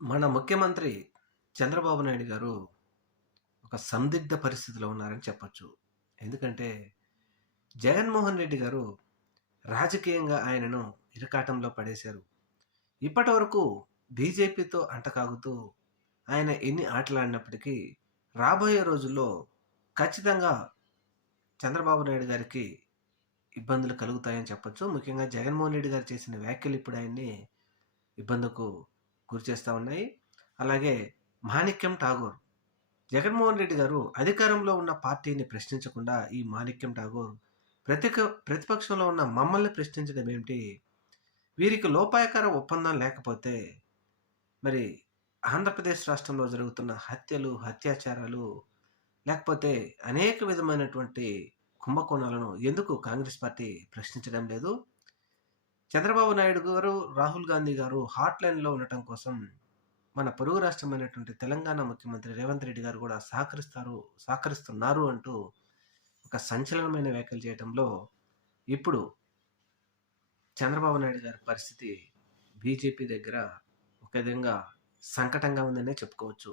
మన ముఖ్యమంత్రి చంద్రబాబు నాయుడు గారు ఒక సందిగ్ధ పరిస్థితిలో ఉన్నారని చెప్పొచ్చు. ఎందుకంటే జగన్మోహన్ రెడ్డి గారు రాజకీయంగా ఆయనను ఇరకాటంలో పడేశారు. ఇప్పటివరకు బీజేపీతో అంటకాగుతూ ఆయన ఎన్ని ఆటలాడినప్పటికీ రాబోయే రోజుల్లో ఖచ్చితంగా చంద్రబాబు నాయుడు గారికి ఇబ్బందులు కలుగుతాయని చెప్పొచ్చు. ముఖ్యంగా జగన్మోహన్ రెడ్డి గారు చేసిన వ్యాఖ్యలు ఇప్పుడు ఆయన్ని ఇబ్బందుకు గురిచేస్తా ఉన్నాయి. అలాగే మాణిక్యం ఠాగూర్ జగన్మోహన్ రెడ్డి గారు అధికారంలో ఉన్న పార్టీని ప్రశ్నించకుండా ఈ మాణిక్యం ఠాగూర్ ప్రతిపక్షంలో ఉన్న మమ్మల్ని ప్రశ్నించడం ఏమిటి? వీరికి లోపాయకార ఒప్పందం లేకపోతే మరి ఆంధ్రప్రదేశ్ రాష్ట్రంలో జరుగుతున్న హత్యలు, అత్యాచారాలు లేకపోతే అనేక విధమైనటువంటి కుంభకోణాలను ఎందుకు కాంగ్రెస్ పార్టీ ప్రశ్నించడం లేదు? చంద్రబాబు నాయుడు గారు, రాహుల్ గాంధీ గారు హాట్‌లైన్‌లో ఉండటం కోసం మన పొరుగు రాష్ట్రమైనటువంటి తెలంగాణ ముఖ్యమంత్రి రేవంత్ రెడ్డి గారు కూడా సహకరిస్తున్నారు అంటూ ఒక సంచలనమైన వ్యాఖ్యలు చేయటంలో ఇప్పుడు చంద్రబాబు నాయుడు గారి పరిస్థితి బీజేపీ దగ్గర ఒక విధంగా సంకటంగా ఉందనే చెప్పుకోవచ్చు.